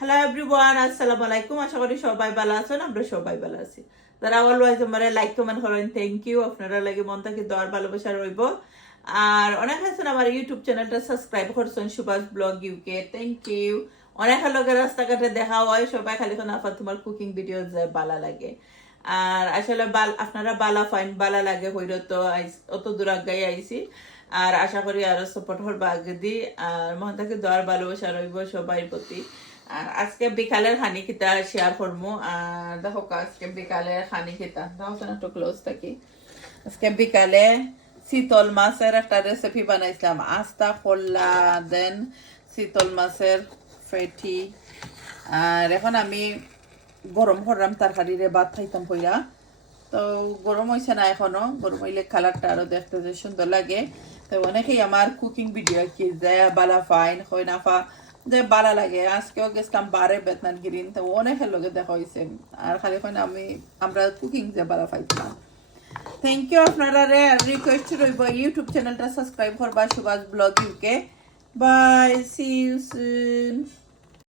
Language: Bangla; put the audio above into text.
হ্যালো এভরিওয়ান, আসসালামু আলাইকুম। আশা করি সবাই ভালো আছেন, আমরা সবাই ভালো আছি। যারা অলওয়েজ আমার লাইক কমেন্ট করেন, থ্যাংক ইউ। আপনারা লাগে মন থেকে দোয়ার ভালোবাসা রইব। আর অনেক আছেন আমার ইউটিউব চ্যানেলটা সাবস্ক্রাইব করছেন, Subhash blog UK, thank you. অনেক লোকের রাস্তাঘাটে দেখা হয়, সবাই খালি কোন আপা তোমার কুকিং ভিডিও ভালো লাগে। আর আসলে আপনারা বালা ফাইন বালা লাগে হইল তো অত দূর আগাই আইছি। আর আশা করি আরো সাপোর্ট করবা আগে দি। আর মন থেকে দোয়ার ভালোবাসা রইব সবাই প্রতি। আর আজকে বিকালের খানি খিতা শেয়ার করবো। আর দেখো আজকে বিকালে খানি খিতা দাও তো একটু ক্লোজ থাকি। আজকে বিকালে শীতল মাছের একটা রেসিপি বানাইছিলাম, আস্তা খোল্লা দেন শীতল মাছের ফেটি। আর এখন আমি গরম করলাম তরকারিরে ভাত খাইতাম কইরা। তো গরম হয়েছে না এখনো, গরম হইলে কালারটা আরো দেখতে যে সুন্দর লাগে। তো অনেকেই আমার কুকিং ভিডিও কি যায় বালা ফাইন হয় না ফা যে বালা লাগে। আজকেও গেছিলাম বারে বেতনান গিরিন, তো অনেকের লগে দেখা হয়েছে। আর খালি আমরা কুকিং যে বালা পাইছিলাম। থ্যাংক ইউ আপনারা রে। রিকোয়েস্ট রইব ইউটিউব চ্যানেলটা সাবস্ক্রাইব করবা, Subhash blog UK. Bye, see you soon.